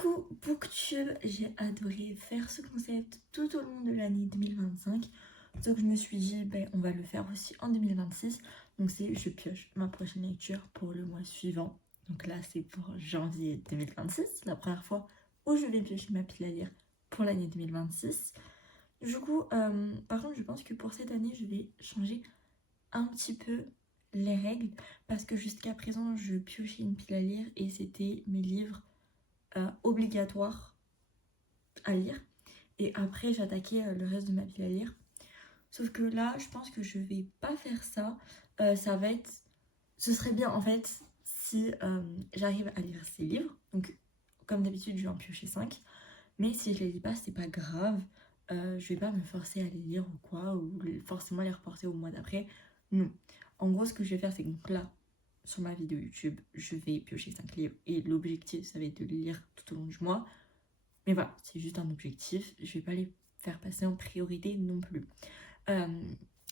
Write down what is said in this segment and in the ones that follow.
Coucou Booktube, j'ai adoré faire ce concept tout au long de l'année 2025. Donc je me suis dit, on va le faire aussi en 2026. Donc c'est, je pioche ma prochaine lecture pour le mois suivant. Donc là c'est pour janvier 2026, la première fois où je vais piocher ma pile à lire pour l'année 2026. Du coup, par contre je pense que pour cette année je vais changer un petit peu les règles. Parce que jusqu'à présent je piochais une pile à lire et c'était mes livres obligatoire à lire. Et après, j'attaquais le reste de ma pile à lire. Sauf que là, je pense que je vais pas faire ça. Ça va être... Ce serait bien, en fait, si j'arrive à lire ces livres. Donc, comme d'habitude, je vais en piocher 5. Mais si je les lis pas, c'est pas grave. Je vais pas me forcer à les lire ou quoi, ou forcément les reporter au mois d'après. Non. En gros, ce que je vais faire, c'est que donc là, sur ma vidéo YouTube, je vais piocher 5 livres. Et l'objectif, ça va être de les lire tout au long du mois. Mais voilà, c'est juste un objectif. Je vais pas les faire passer en priorité non plus.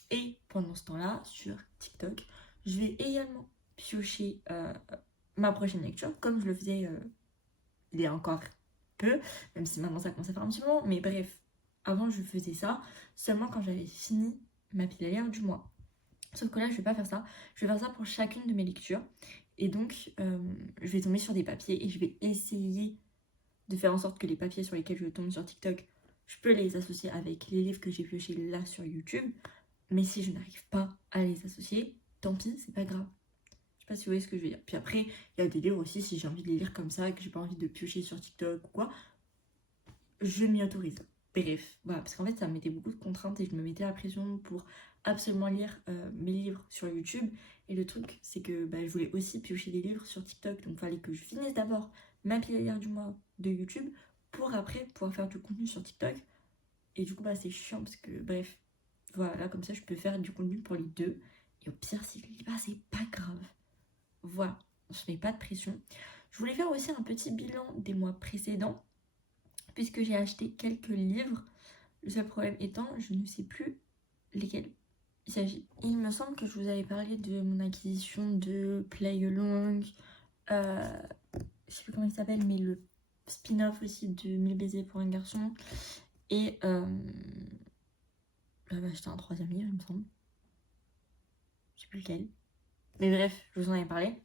Et pendant ce temps-là, sur TikTok, je vais également piocher ma prochaine lecture, comme je le faisais il y a encore peu, même si maintenant ça commence à faire un petit moment. Mais bref, avant je faisais ça seulement quand j'avais fini ma pile à lire du mois. Sauf que là, je vais pas faire ça. Je vais faire ça pour chacune de mes lectures. Et donc, je vais tomber sur des papiers et je vais essayer de faire en sorte que les papiers sur lesquels je tombe sur TikTok, je peux les associer avec les livres que j'ai piochés là sur YouTube. Mais si je n'arrive pas à les associer, tant pis, c'est pas grave. Je sais pas si vous voyez ce que je veux dire. Puis après, il y a des livres aussi, si j'ai envie de les lire comme ça, que j'ai pas envie de piocher sur TikTok ou quoi, je m'y autorise. Bref, voilà, parce qu'en fait, ça me mettait beaucoup de contraintes et je me mettais la pression pour absolument lire mes livres sur YouTube. Et le truc, c'est que je voulais aussi piocher des livres sur TikTok. Donc, il fallait que je finisse d'abord ma pile à lire du mois de YouTube pour après pouvoir faire du contenu sur TikTok. Et du coup, c'est chiant parce que, bref, voilà, comme ça, je peux faire du contenu pour les deux. Et au pire, si je ne lis pas, c'est pas grave. Voilà, on se met pas de pression. Je voulais faire aussi un petit bilan des mois précédents, puisque j'ai acheté quelques livres. Le seul problème étant, je ne sais plus lesquels il s'agit. Il me semble que je vous avais parlé de mon acquisition de Play Along, je sais plus comment il s'appelle, mais le spin-off aussi de 1000 baisers pour un garçon. Et j'avais acheté un troisième livre, il me semble. Je sais plus lequel. Mais bref, je vous en avais parlé.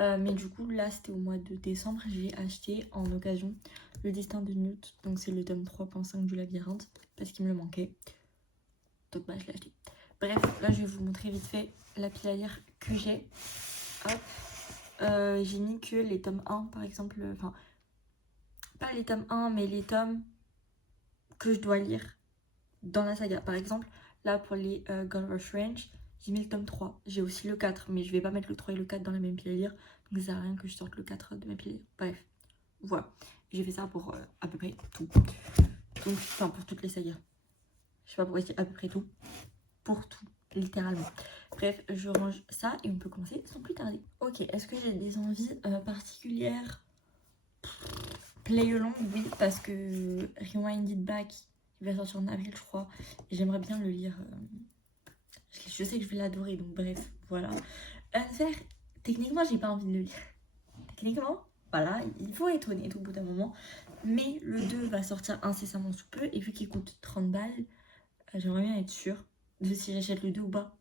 Mais du coup, là, c'était au mois de décembre. J'ai acheté en occasion Le Destin de Newt. Donc, c'est le tome 3.5 du labyrinthe. Parce qu'il me le manquait. Donc, je l'ai acheté. Bref, là, je vais vous montrer vite fait la pile à lire que j'ai. Hop. J'ai mis que les tomes 1, par exemple. Enfin, pas les tomes 1, mais les tomes que je dois lire dans la saga. Par exemple, là, pour les Gold Rush Range, j'ai mis le tome 3. J'ai aussi le 4, mais je vais pas mettre le 3 et le 4 dans la même pile à lire. Donc, ça sert à rien que je sorte le 4 de ma pile à lire. Bref, voilà. J'ai fait ça pour à peu près tout. Donc, enfin, pour toutes les sagas. Je sais pas pourquoi c'est à peu près tout. Pour tout, littéralement. Bref, je range ça et on peut commencer sans plus tarder. Ok, est-ce que j'ai des envies particulières? Play Along, oui, parce que Rewind It Back, il va sortir en avril, je crois. J'aimerais bien le lire. Je sais que je vais l'adorer, donc bref, voilà. Unfair, techniquement, j'ai pas envie de le lire. Techniquement, voilà, il faut être honnête au bout d'un moment. Mais le 2 va sortir incessamment sous peu, et vu qu'il coûte 30 balles, j'aimerais bien être sûre de si j'achète le 2 ou pas.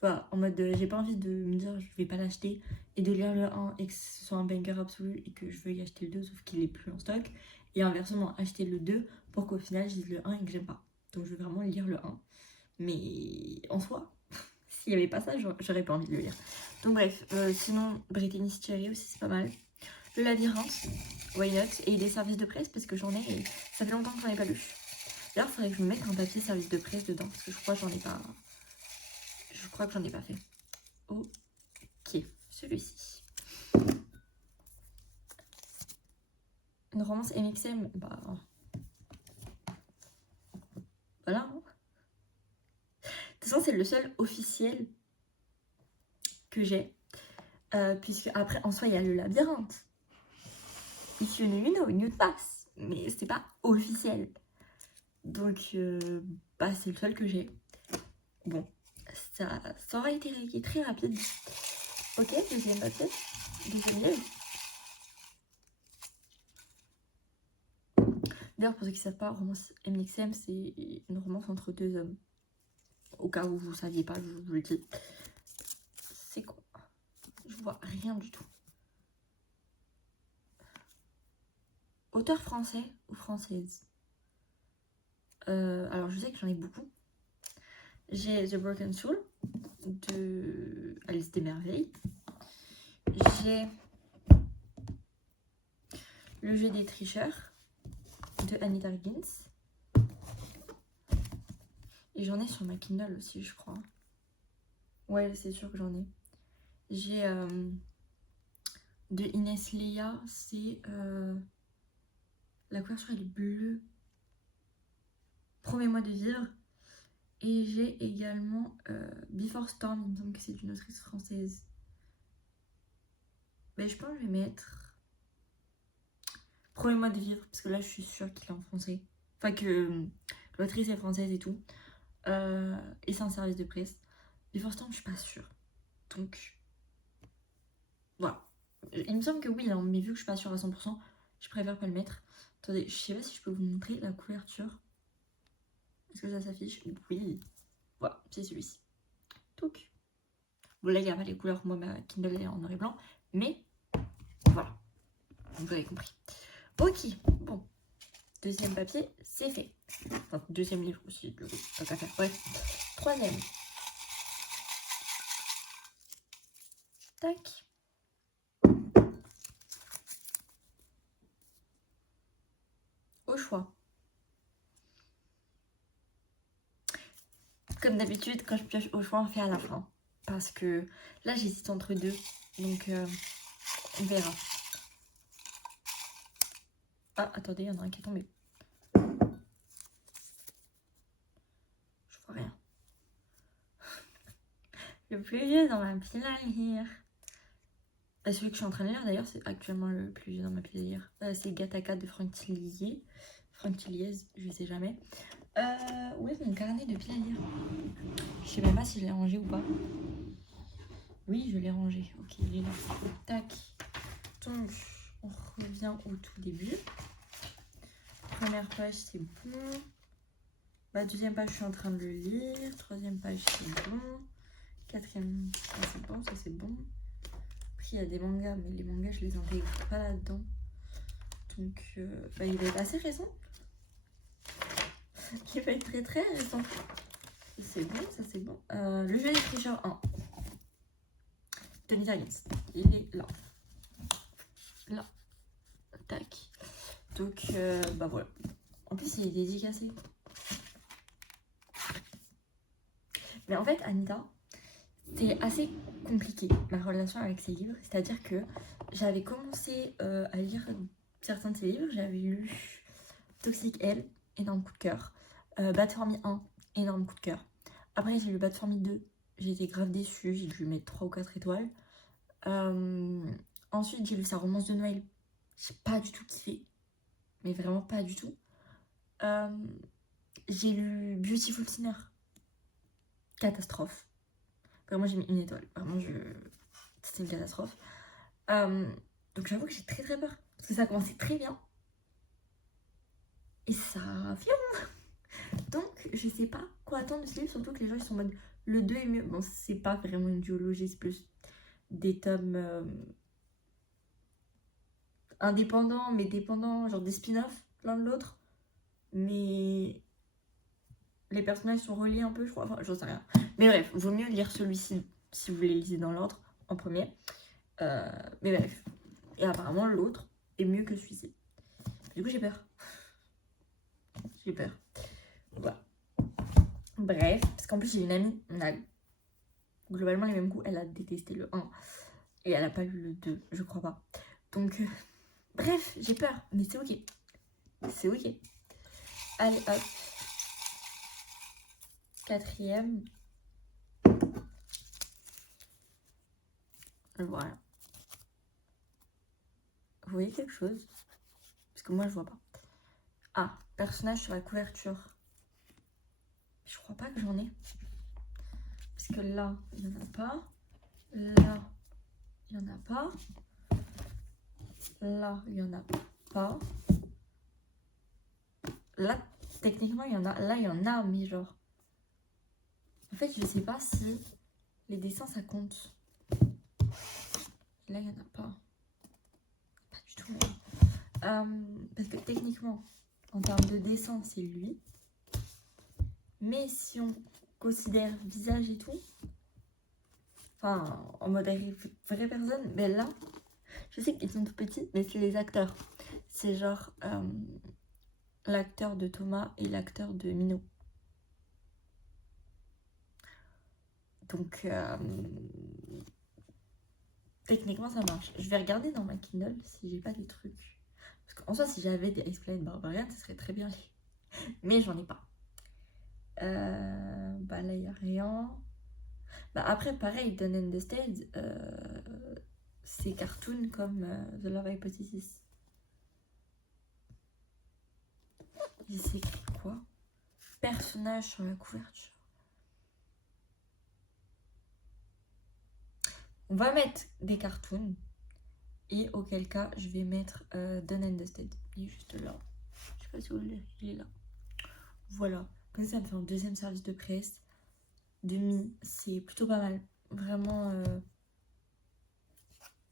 Voilà, en mode, j'ai pas envie de me dire je vais pas l'acheter et de lire le 1 et que ce soit un banger absolu et que je veuille acheter le 2 sauf qu'il est plus en stock. Et inversement, acheter le 2 pour qu'au final je dise le 1 et que j'aime pas. Donc je veux vraiment lire le 1. Mais en soi, s'il y avait pas ça, j'aurais pas envie de le lire. Donc bref, sinon, Brittany Cherry aussi c'est pas mal. Le labyrinthe, why not? Et les services de presse parce que j'en ai et ça fait longtemps que j'en ai pas lu. D'ailleurs, il faudrait que je me mette un papier service de presse dedans parce que je crois que j'en ai pas. Je crois que j'en ai pas fait. Ok, celui-ci. Une romance MXM, voilà. De toute façon, c'est le seul officiel que j'ai. Puisque après, en soi, il y a le labyrinthe. If you know, you pass. Mais c'est pas officiel. Donc, c'est le seul que j'ai. Bon, ça aurait été très rapide. Ok, deuxième papier. Deuxième livre. D'ailleurs, pour ceux qui ne savent pas, romance MXM, c'est une romance entre deux hommes. Au cas où vous ne saviez pas, je vous le dis. C'est quoi? Je vois rien du tout. Auteur français ou française? Alors, je sais que j'en ai beaucoup. J'ai The Broken Soul de Alice des Merveilles. J'ai Le jeu des tricheurs de Anita Higgins. Et j'en ai sur ma Kindle aussi, je crois. Ouais, c'est sûr que j'en ai. J'ai de Inès Léa, c'est la couverture elle est bleue. Promets-moi de vivre. Et j'ai également Before Storm, il me semble que c'est une autrice française. Mais je pense que je vais mettre Promets-moi de vivre, parce que là je suis sûre qu'il est en français. Enfin que l'autrice est française et tout. Et c'est un service de presse. Before Storm, je suis pas sûre. Donc voilà. Il me semble que oui, hein, mais vu que je suis pas sûre à 100%, je préfère pas le mettre. Attendez, je sais pas si je peux vous montrer la couverture. Est-ce que ça s'affiche? Oui. Voilà, c'est celui-ci. Donc, bon là il n'y a pas les couleurs, moi ma Kindle est en noir et blanc, mais voilà, vous avez compris. Ok, bon, deuxième papier, c'est fait. Enfin, deuxième livre aussi, du coup, tant qu'à faire. Bref, troisième. Tac. Au choix. Comme d'habitude, quand je pioche au choix, on fait à la fin. Parce que là, j'hésite entre deux. Donc, on verra. Ah, attendez, il y en a un qui est tombé. Je vois rien. Le plus vieux dans ma pile à lire. Celui que je suis en train de lire, d'ailleurs, c'est actuellement le plus vieux dans ma pile à lire. C'est Gattaca de Franck Tilliez. Franck Tilliez, je sais jamais. Où est mon carnet de pile à lire? Je sais même pas si je l'ai rangé ou pas. Oui, je l'ai rangé. Ok, il est là. Tac. Donc, on revient au tout début. Première page, c'est bon. La deuxième page, je suis en train de le lire. Troisième page, c'est bon. Quatrième, ça c'est bon, ça c'est bon. Après, il y a des mangas, mais les mangas, je les intègre pas là-dedans. Donc, il va être assez récent. Il va être très très récent. C'est bon, ça c'est bon. Le jeu des tricheurs 1. De Anita Higgins. Il est là. Là. Tac. Donc, voilà. En plus, il est dédicacé. Mais en fait, Anita, c'est assez compliqué, ma relation avec ses livres. C'est-à-dire que j'avais commencé à lire certains de ses livres. J'avais lu Toxic Elle, énorme coup de cœur. Bad for Me 1, énorme coup de cœur. Après, j'ai lu Bad for Me 2. J'ai été grave déçue. J'ai dû lui mettre 3 ou 4 étoiles. Ensuite, j'ai lu sa romance de Noël. J'ai pas du tout kiffé. Mais vraiment pas du tout. J'ai lu Beautiful Sinner. Catastrophe. Vraiment, j'ai mis 1 étoile. Vraiment, c'était une catastrophe. Donc, j'avoue que j'ai très très peur. Parce que ça a commencé très bien. Et ça fium. Donc, je sais pas quoi attendre de ce livre. Surtout que les gens ils sont en mode le 2 est mieux. Bon, c'est pas vraiment une duologie, c'est plus des tomes indépendants, mais dépendants, genre des spin-offs l'un de l'autre. Mais les personnages sont reliés un peu, je crois. Enfin, j'en sais rien. Mais bref, vaut mieux lire celui-ci si vous les lisez dans l'ordre en premier. Mais bref. Et apparemment, l'autre est mieux que celui-ci. Du coup, j'ai peur. J'ai peur. Voilà. Bref, parce qu'en plus, j'ai une amie, on a globalement les mêmes goûts. Elle a détesté le 1 et elle a pas lu le 2, je crois pas. Donc, bref, j'ai peur, mais c'est ok. C'est ok. Allez, hop. Quatrième. Voilà. Vous voyez quelque chose? Parce que moi, je vois pas. Ah, personnage sur la couverture. Je crois pas que j'en ai. Parce que là, il n'y en a pas. Là, il n'y en a pas. Là, il n'y en a pas. là, techniquement, il y en a. Là, il y en a, mais genre... En fait, je sais pas si les dessins, ça compte. Là, il y en a pas. Pas du tout. Parce que techniquement, en termes de dessin, c'est lui. Mais si on considère visage et tout, enfin, en mode vraie personne, mais là, je sais qu'ils sont tout petits, mais c'est les acteurs. C'est genre l'acteur de Thomas et l'acteur de Minot. Donc, techniquement, ça marche. Je vais regarder dans ma Kindle si j'ai pas des trucs. Parce qu'en soi, si j'avais des Explained Barbarian, ce serait très bien. Mais j'en ai pas. Bah là, il n'y a rien. Bah après, pareil, Dawn and the State, c'est cartoon comme The Love Hypothesis. Il s'est écrit quoi? Personnage sur la couverture. On va mettre des cartoons. Et auquel cas, je vais mettre Dawn and the State. Il est juste là. Je sais pas si vous voulez, il est là. Voilà. Comme ça me fait un deuxième service de presse. Demi, c'est plutôt pas mal. Vraiment,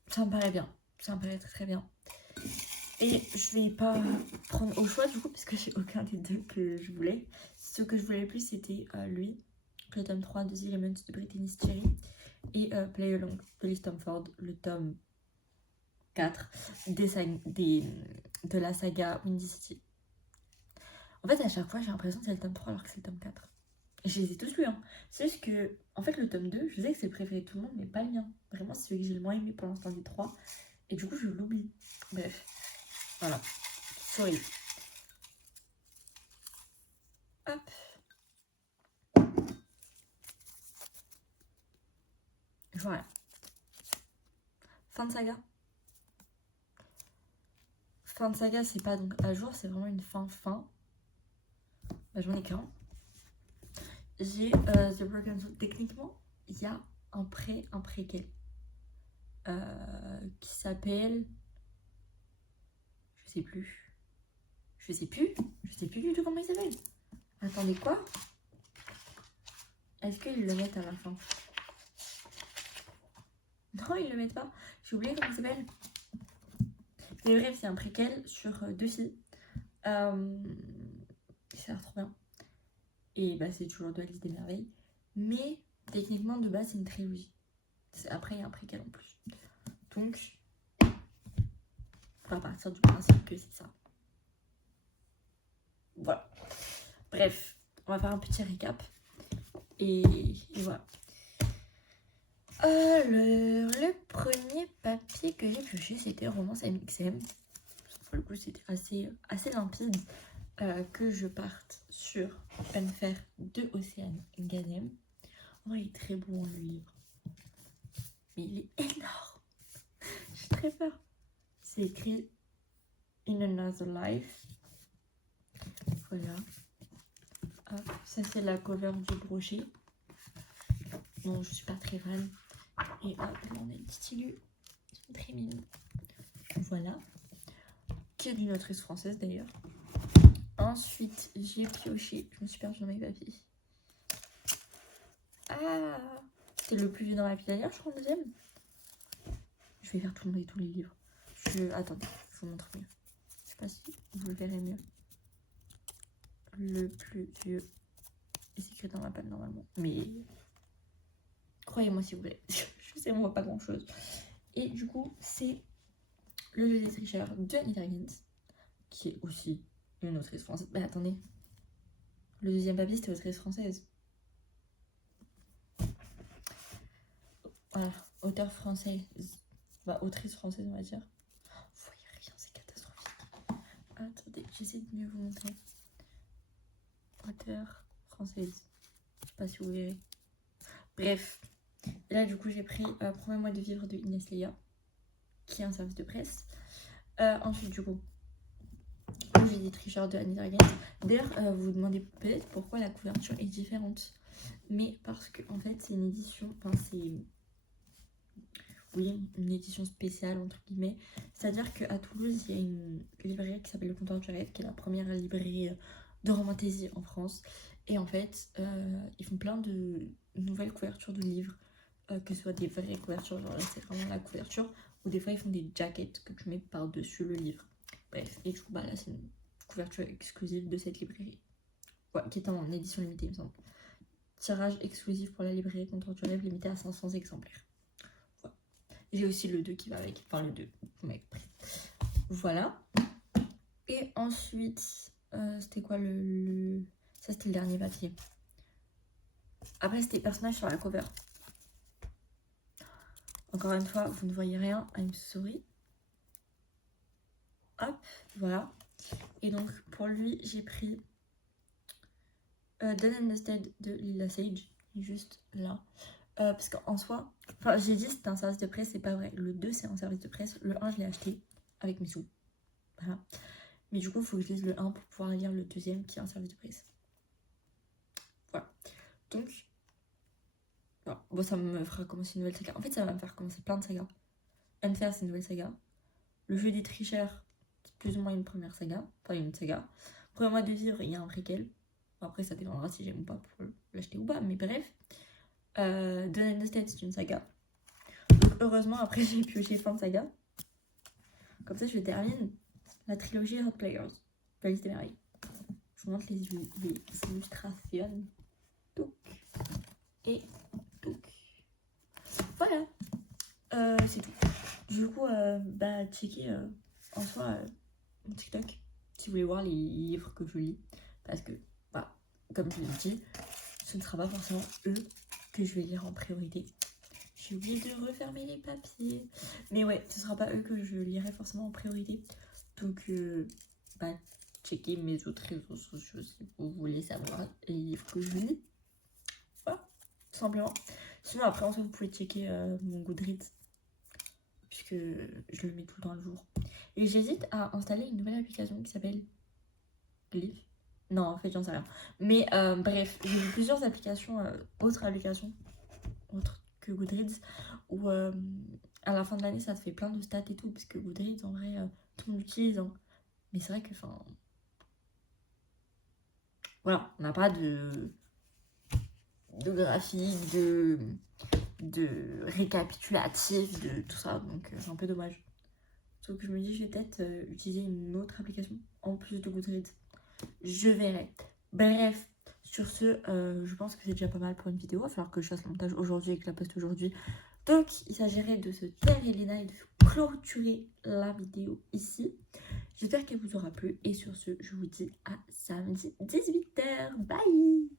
ça me paraît bien. Ça me paraît très très bien. Et je vais pas prendre au choix du coup, parce que j'ai aucun des deux que je voulais. Ce que je voulais le plus, c'était lui. Le tome 3 de The Elements de Brittany Cherry. Et Play Along de Liz Tomford, le tome 4 de la saga Windy City. En fait, à chaque fois, j'ai l'impression que c'est le tome 3 alors que c'est le tome 4. Et je les ai tous lus, hein. C'est juste que, en fait, le tome 2, je sais que c'est le préféré de tout le monde, mais pas le mien. Vraiment, c'est celui que j'ai le moins aimé pour l'instant des 3. Et du coup, je l'oublie. Bref, voilà. Sorry. Hop. Voilà. Fin de saga. Fin de saga, c'est pas donc à jour, c'est vraiment une fin. Bah, j'en ai qu'un. J'ai The Broken Soul. Techniquement, il y a un préquel qui s'appelle... Je sais plus du tout comment il s'appelle. Attendez, quoi? Est-ce qu'ils le mettent à la fin? Non, ils le mettent pas. J'ai oublié comment il s'appelle. Mais bref, c'est un préquel sur 2 filles. Ça a l'air trop bien. Et bah, c'est toujours de Alice des Merveilles. Mais techniquement, de base, c'est une trilogie. Après, il y a un préquel en plus. Donc, on va partir du principe que c'est ça. Voilà. Bref, on va faire un petit récap. Et voilà. Alors, le premier papier que j'ai pioché, c'était Romance MXM. Pour le coup, c'était assez limpide que je parte sur Unfair de Océane Gazem. Oh, il est très beau, le livre. Mais il est énorme. J'ai très peur. C'est écrit In Another Life. Voilà. Hop, ça, c'est la cover du brochet. Non, je suis pas très fan. Et hop, là, on a des stylos. Ils sont très mignons. Voilà. Qui est d'une autrice française d'ailleurs. Ensuite, j'ai pioché. Je me suis perdue dans mes papiers. Ah, c'est le plus vieux dans la pile d'ailleurs, je crois, le deuxième. Je vais faire tourner tous les livres. Attendez, je vous montre mieux. Je sais pas si vous le verrez mieux. Le plus vieux. Et c'est écrit dans ma palle normalement. Mais croyez-moi si vous voulez. Je sais moi pas grand chose. Et du coup, c'est Le jeu des tricheurs de Anita Higgins, qui est aussi une autrice française. Mais attendez. Le deuxième papier, c'était autrice française. Voilà, auteur française. Bah, autrice française, on va dire. Vous voyez rien, c'est catastrophique. Attendez, j'essaie de mieux vous montrer. Auteur française. Je sais pas si vous verrez. Bref. Et là, du coup, j'ai pris Promets-moi de vivre de Inès Leia, qui est un service de presse. Ensuite, du coup, j'ai des tricheurs de Anita Higgins. D'ailleurs, vous vous demandez peut-être pourquoi la couverture est différente. Mais parce que, en fait, c'est une édition. Enfin, c'est. oui, une édition spéciale entre guillemets. C'est-à-dire qu'à Toulouse, il y a une librairie qui s'appelle le Comptoir du Rêve, qui est la première librairie de romantasy en France. Et en fait, ils font plein de nouvelles couvertures de livres, que ce soit des vraies couvertures, genre là c'est vraiment la couverture, ou des fois ils font des jackets que tu mets par-dessus le livre. Bref, et du coup, bah là c'est une couverture exclusive de cette librairie. Ouais, qui est en édition limitée, il me semble. Tirage exclusif pour la librairie Comptoir du Rêve, limité à 500 exemplaires. Voilà. J'ai aussi le 2 qui va avec. Enfin, le 2. Mec, bref. Voilà. Et ensuite, c'était quoi le... Ça, c'était le dernier papier. Après, c'était personnages sur la cover. Encore une fois, vous ne voyez rien. I'm sorry. Hop, voilà. Et donc, pour lui, j'ai pris Done and Dusted de Lila Sage. Juste là. Parce qu'en soi, enfin, j'ai dit c'était un service de presse, c'est pas vrai. Le 2, c'est un service de presse. Le 1, je l'ai acheté avec mes sous. Voilà. Mais du coup, il faut que je lise le 1 pour pouvoir lire le deuxième qui est un service de presse. Voilà. Donc, voilà. Bon, ça me fera commencer une nouvelle saga. En fait, ça va me faire commencer plein de sagas. Unfair, c'est une nouvelle saga. Le jeu des tricheurs, c'est plus ou moins une première saga. Enfin, une saga. Premier mois de vivre, il y a un préquel. Bon, après, ça dépendra si j'aime ou pas pour l'acheter ou pas. Mais bref. Done and Dusted, c'est une saga. Donc, heureusement, après, j'ai pioché fin de saga. Comme ça, je termine la trilogie Hot Players. Valise des merveilles. Je vous montre les illustrations. Touc. Et touc. Voilà. C'est tout. Du coup, bah, checkez en soi mon TikTok si vous voulez voir les livres que je lis. Parce que, bah, comme je l'ai dit, ce ne sera pas forcément eux que je vais lire en priorité. J'ai oublié de refermer les papiers. Mais ouais, ce ne sera pas eux que je lirai forcément en priorité. Donc, bah, checkez mes autres réseaux sociaux si vous voulez savoir les livres que je lis. Voilà, tout simplement. Sinon, après, en soi, vous pouvez checker mon Goodreads, puisque je le mets tout le temps le jour. Et j'hésite à installer une nouvelle application qui s'appelle Glyph. Non, en fait, j'en sais rien. Mais bref, j'ai vu plusieurs applications, autres applications, autres que Goodreads, où à la fin de l'année, ça te fait plein de stats et tout, parce que Goodreads, en vrai, tout le monde l'utilise. Hein. Mais c'est vrai que, enfin... Voilà, on n'a pas de graphique, de récapitulatif, de tout ça, donc c'est un peu dommage. Donc je me dis, je vais peut-être utiliser une autre application en plus de Goodreads. Je verrai. Bref, sur ce, je pense que c'est déjà pas mal pour une vidéo. Il va falloir que je fasse le montage aujourd'hui et que je la poste aujourd'hui. Donc, il s'agirait de se taire Elena et de clôturer la vidéo ici. J'espère qu'elle vous aura plu. Et sur ce, je vous dis à samedi 18h. Bye!